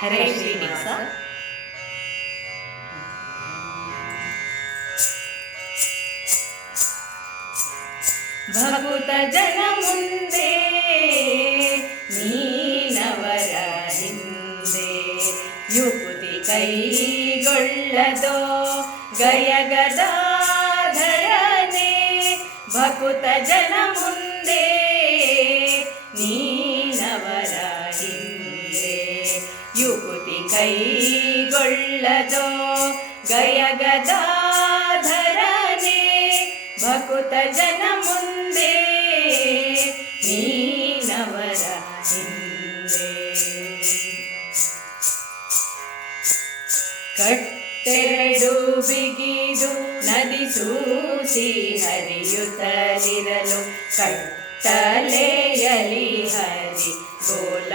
ಹರೇ ಶ್ರೀನಿವಾಸ ಭಕುತ ಜನ ಮುಂದೆ ನೀನವರ ಹಿಂದೆ ಯುಕುತಿ ಕೈಗೊಳ್ಳದೋ ಗಯಗದಾಧರನೆ ಭಕುತ ಜನ ಮುಂದೆ ನೀನವರ ಯುಕುತಿ ಕೈಗೊಳ್ಳದೋ ಗಯಗದಾಧರನೆ, ಭಕುತ ಜನ ಮುಂದೆ ನೀನವರ ಹಿಂದೆ. ಕಟ್ಟೆರಡು ಬಿಗಿದು ನದಿ ಸೂಸಿ ಹರಿಯುತ್ತಲಿರಲು ಕಟ್ಟಲೆಯಲಿ ಹರಿ ಗೋಲ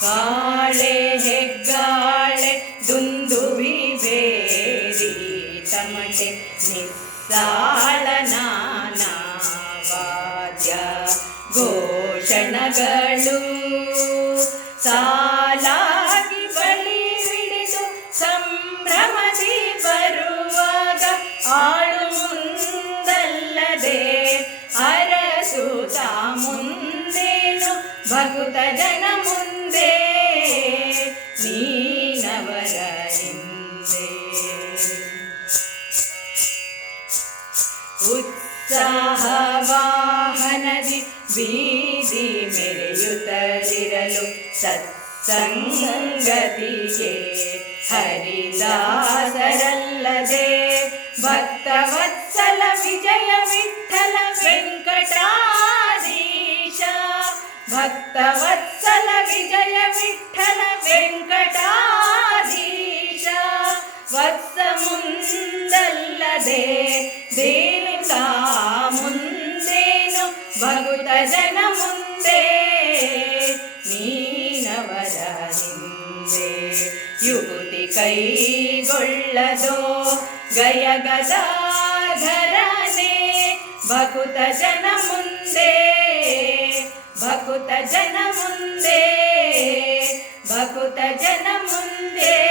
ಕಾಳೆ ಹೆಗ್ಗಾಳೆ ದುಂದುಬಿ ಬೇರಿ ತಮಟೆ ನಿಸ್ಸಾಳ ನಾನಾವಾದ್ಯ ಘೋಷಣಗಳು. ಸಾಲಾಗಿ ಬಳಿ ಹಿಡಿದು ಸಂಭ್ರಮದಿ ಬರುವಾಗ ಆಳು ಮುಂದಲ್ಲದೆ ಅರಸುತ್ತ ಮುಂದೇನು ಭಗುತ ಜನ ಬೀದಿ ಮೆರೆಯುತ್ತಲಿರಲು ಸತ್ಸಂಗತಿಗೆ ಹರಿದಾಸರಲ್ಲದೆ ಭಕ್ತವತ್ಸಲ ವಿಜಯ ವಿಠಲ ವೆಂಕಟಾಧೀಶ ಭಕ್ತವತ್ಸಲ ವಿಜಯ ವಿಠಲ ವೆಂಕಟಾಧೀಶ ವತ್ಸ ಮುಂದಲ್ಲದೆ ಮುಂದೇನು ಭಗುತ ಜನ ಮುಂದೆ ನೀನವರ ಹಿಂದೆ ಯುಗುತಿ ಕೈಗೊಳ್ಳದೋ ಗಯಗದಾಧರನೆ ಭಕುತ ಜನ ಮುಂದೆ ಭಕುತ ಜನ ಮುಂದೆ ಭಕುತ ಜನ ಮುಂದೆ